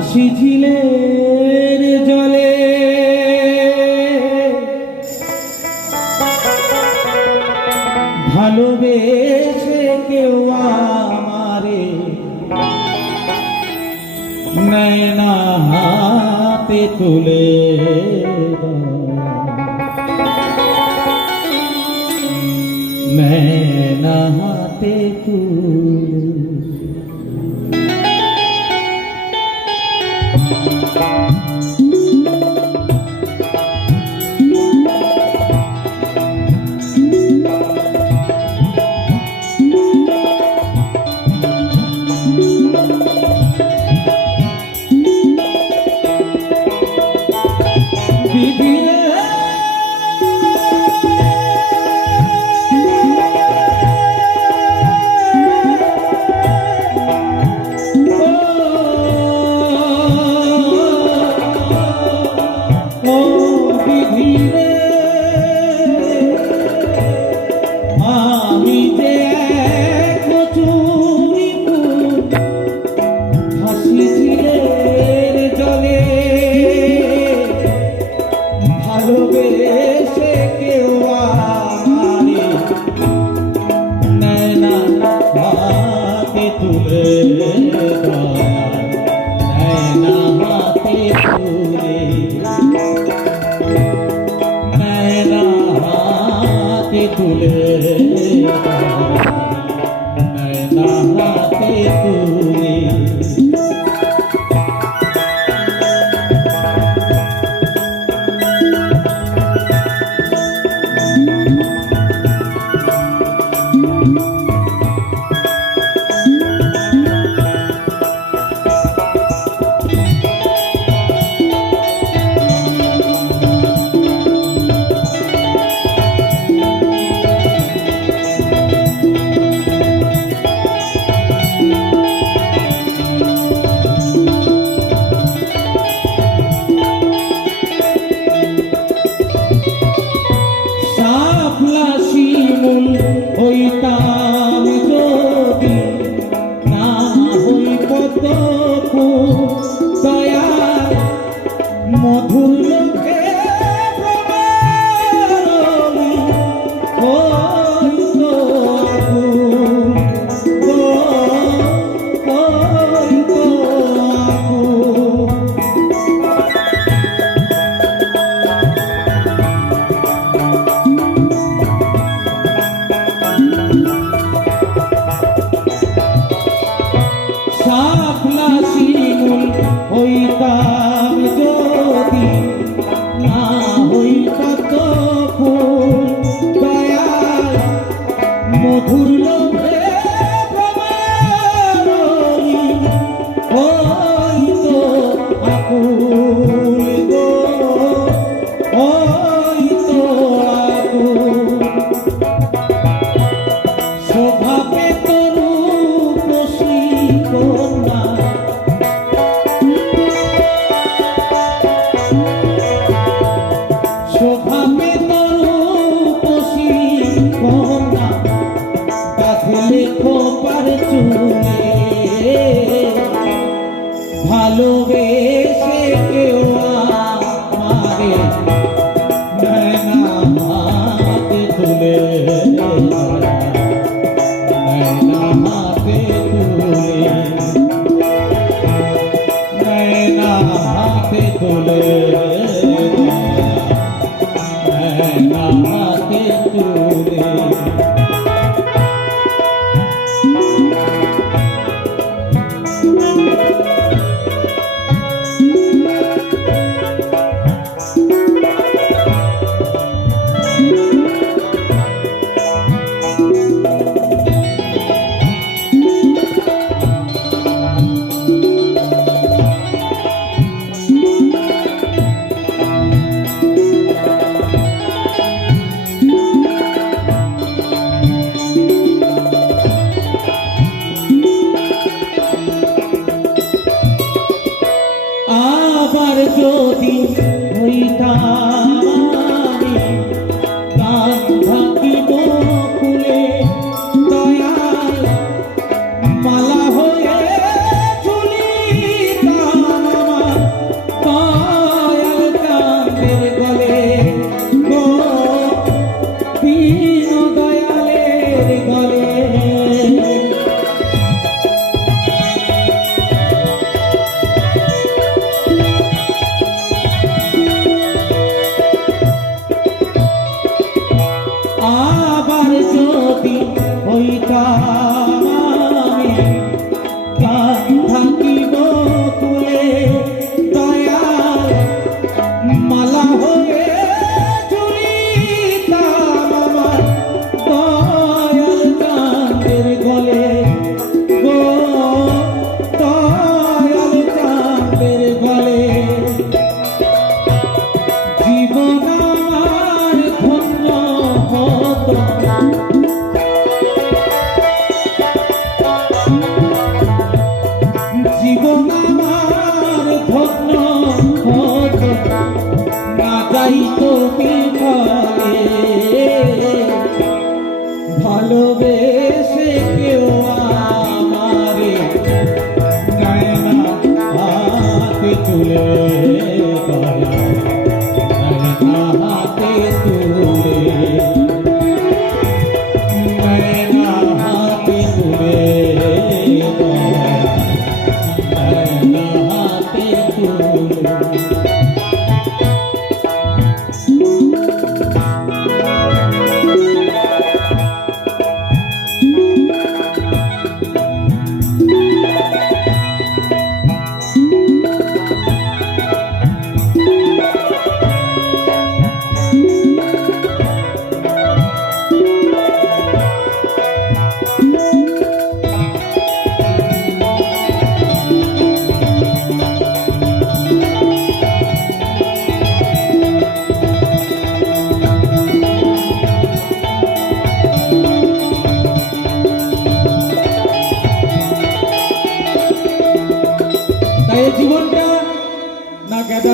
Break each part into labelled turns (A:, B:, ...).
A: হাসি ঝিলের জলে। ভালোবেসে কেউ আমারে নয়না হাতে তুলে নয়না হাতে তুলে tempo মধুর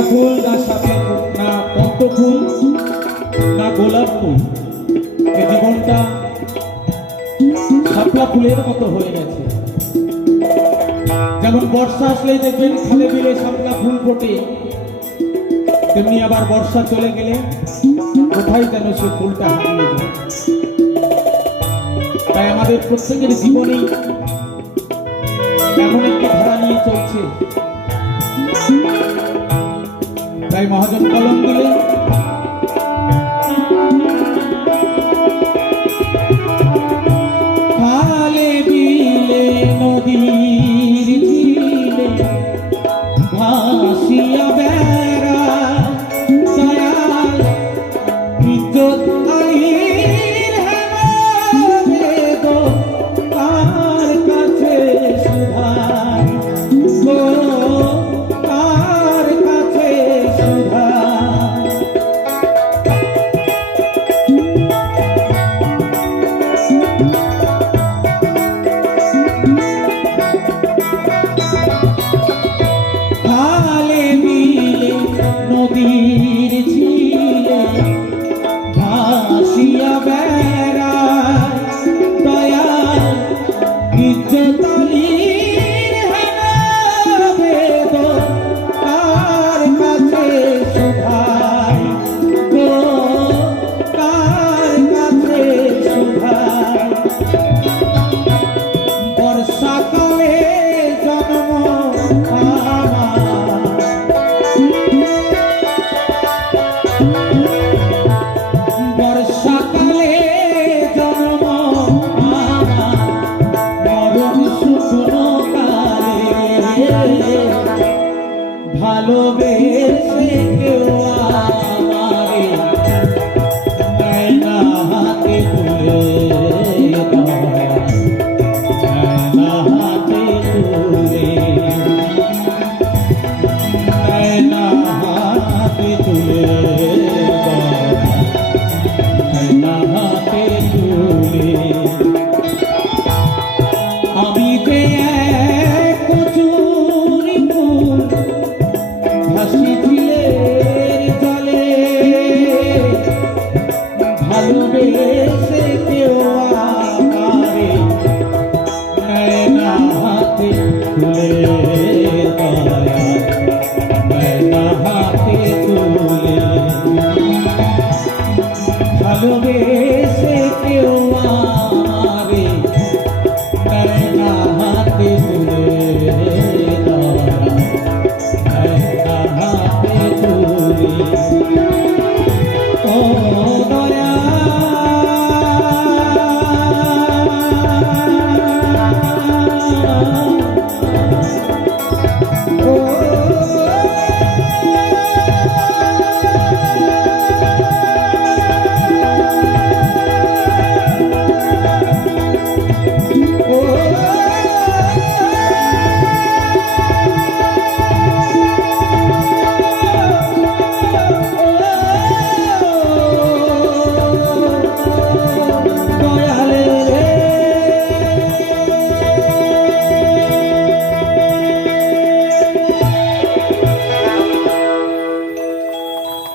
A: ফুল, না সাদা না পদ্ম ফুল, না গোলাপ ফুল। এই জীবনটা শাপলা ফুলের মতো হয়ে গেছে। যেমন বর্ষা আসলেই দেখবেন খালে বিলে শাপলা ফুল ফোটে। তেমনি আবার বর্ষা চলে গেলে কোথায় যেন সে ফুলটা হারিয়ে যায়। তাই আমাদের প্রত্যেকের জীবনেই এমন একটি ধারা নিয়ে চলছে। তাই মহাজন কলম দিলে নদীর ভালোবেসে কেউ